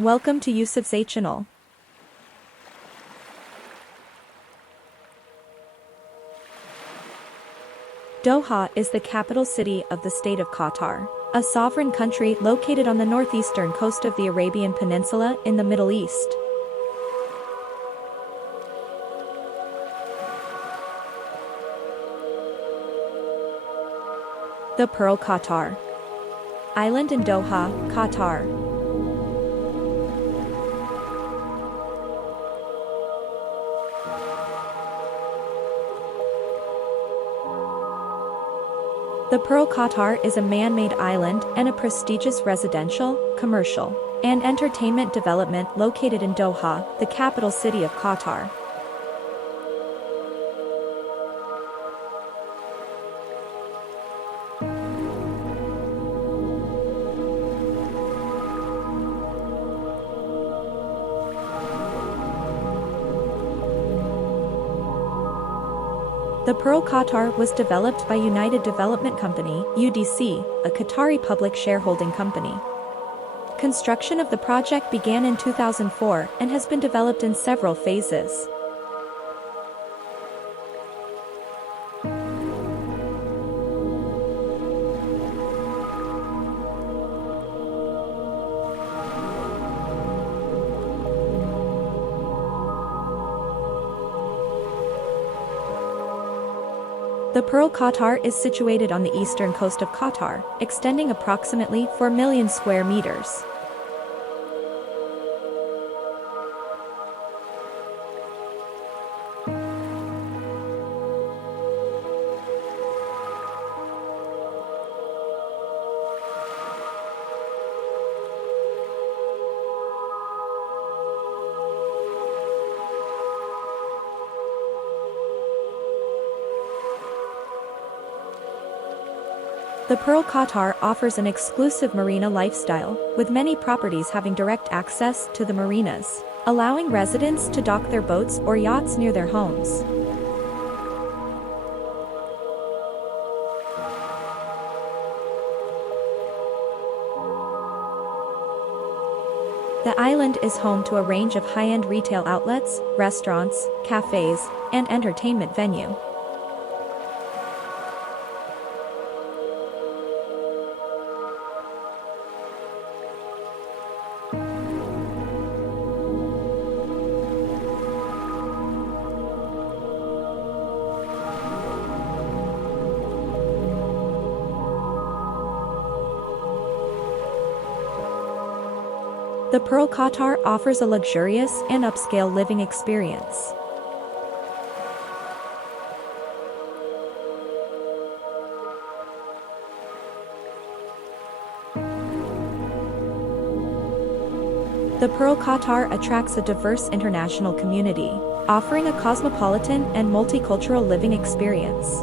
Welcome to Yusuf's channel. Doha is the capital city of the state of Qatar, a sovereign country located on the northeastern coast of the Arabian Peninsula in the Middle East. The Pearl-Qatar Island in Doha, Qatar. The Pearl-Qatar is a man-made island and a prestigious residential, commercial, and entertainment development located in Doha, the capital city of Qatar. The Pearl-Qatar was developed by United Development Company (UDC), a Qatari public shareholding company. Construction of the project began in 2004 and has been developed in several phases. The Pearl-Qatar is situated on the eastern coast of Qatar, extending approximately 4 million square meters. The Pearl-Qatar offers an exclusive marina lifestyle, with many properties having direct access to the marinas, allowing residents to dock their boats or yachts near their homes. The island is home to a range of high-end retail outlets, restaurants, cafes, and entertainment venues. The Pearl-Qatar offers a luxurious and upscale living experience. The Pearl-Qatar attracts a diverse international community, offering a cosmopolitan and multicultural living experience.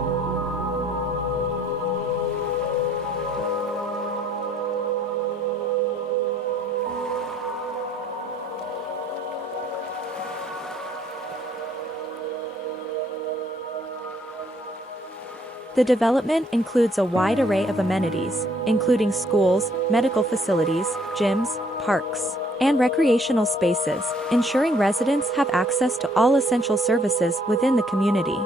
The development includes a wide array of amenities, including schools, medical facilities, gyms, parks, and recreational spaces, ensuring residents have access to all essential services within the community.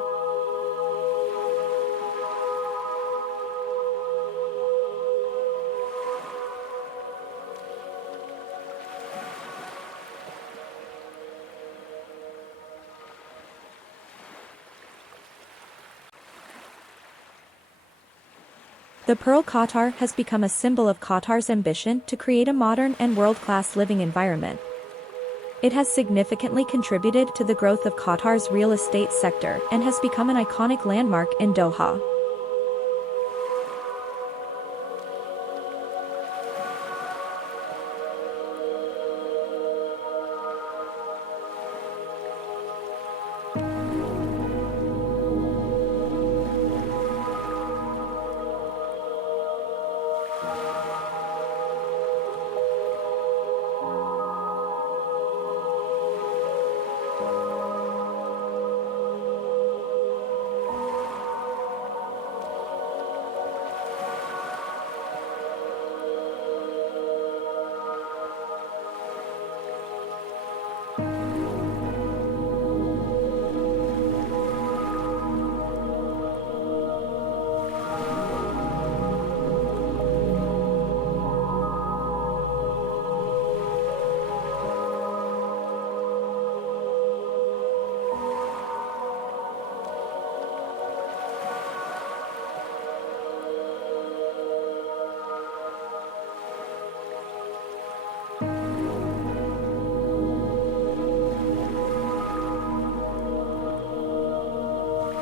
The Pearl-Qatar has become a symbol of Qatar's ambition to create a modern and world-class living environment. It has significantly contributed to the growth of Qatar's real estate sector and has become an iconic landmark in Doha.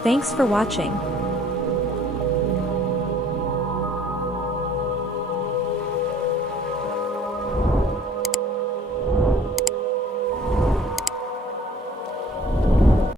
Thanks for watching.